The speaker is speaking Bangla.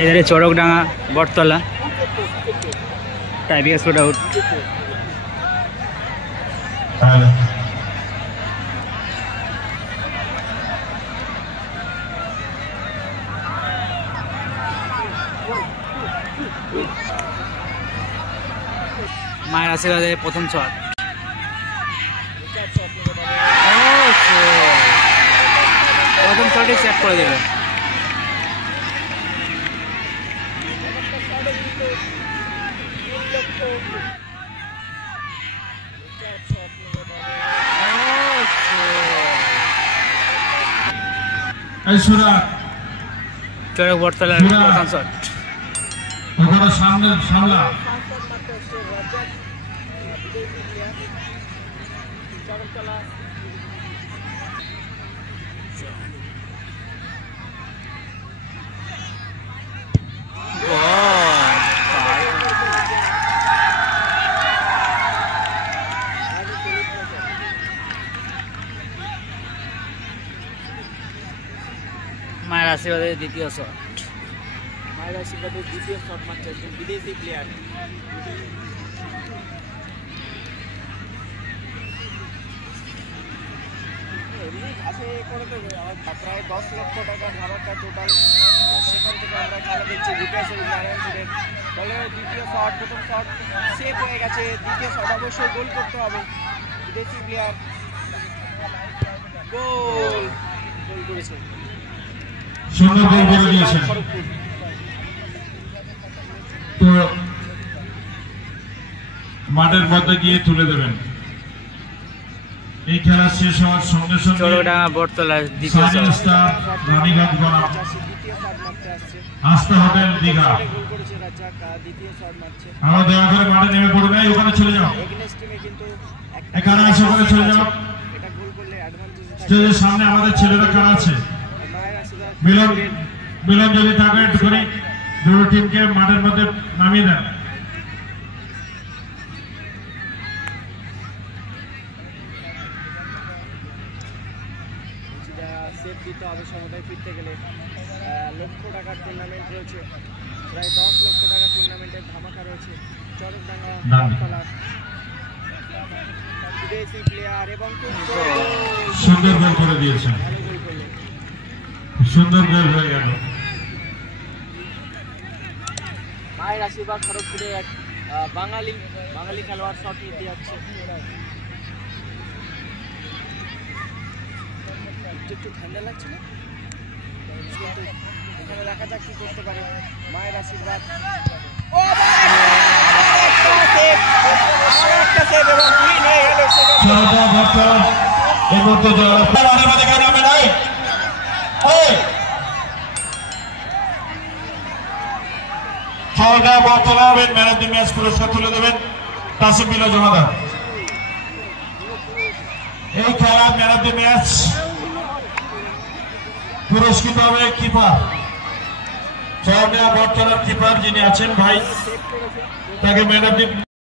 এধারে চড়কডাঙ্গা বটতলা টাইপিং স্পট আউট। মায়ের আশীর্বাদে প্রথম শট, প্রথম শটই সেট করে দেবে। চড়ক বটতলার প্রথম শট, সামনে সামলা মায়ের আশীর্বাদে দ্বিতীয় শট, মায়ের আশীর্বাদে দ্বিতীয় শট মারছে একজন বিদেশি প্লেয়ার। ঘাসে করে দেবে প্রায় 10 লক্ষ টাকা ধামাকা টোটাল। সেখান থেকে আমরা খেলা দেখছি বিকাশের নারায়ণপুরের দলে দ্বিতীয় শট, প্রথম শট সেভ হয়ে গেছে, দ্বিতীয় শট অবশ্যই গোল করতে হবে। বিদেশি প্লেয়ার গোল গোল করেছে, সুন্দর গোল করে দিয়েছেন। তো মাঠের মধ্যে গিয়ে তুলে দেবেন। এই খেলা শেষ হওয়ার সঙ্গে সঙ্গে চড়কডাঙ্গা বটতলা দ্বিতীয় শট, রানীগঞ্জ বনাম আস্থা হোটেল দীঘা। আমরা দয়া করে মাঠে নেমে পড়ে নাই, ওখানে চলে যাও, এখানে আসে, ওখানে চলে যাও। স্টেজের সামনে আমাদের ছেলেরা কারা আছে, মিলন মিলন যদি থাকে একটু করে দুটো টিমকে মাঠের মধ্যে নামিয়ে দেন। সেফ দিতে হবে সমতায় ফিরতে গেলে। লক্ষ টাকার টুর্নামেন্ট রয়েছে, প্রায় 10 লক্ষ টাকার টুর্নামেন্টের ধামাকা রয়েছে চড়কডাঙ্গা বটতলার। বিদেশি প্লেয়ার এবং সুন্দর গোল করে দিয়েছেন, সুন্দর গোল হয়ে গেল। মায়ের আশীর্বাদ খড়গপুরে এক বাঙালি খেলোয়াড় শট নিতে যাচ্ছে। একটু ঠান্ডা লাগছে না, এখানে দেখা যাক কি করতে পারে। মায়ের আশীর্বাদ ম্যান অফ দি ম্যাচ পুরস্কার তুলে দেবেন তাসিম বিল্লাহ জমাদার। এই খেলা ম্যান অফ দি ম্যাচ পুরস্কৃত হবে কিপার, চড়কডাঙ্গা বটতলার কিপার যিনি আছেন ভাই, তাকে ম্যান অফ দি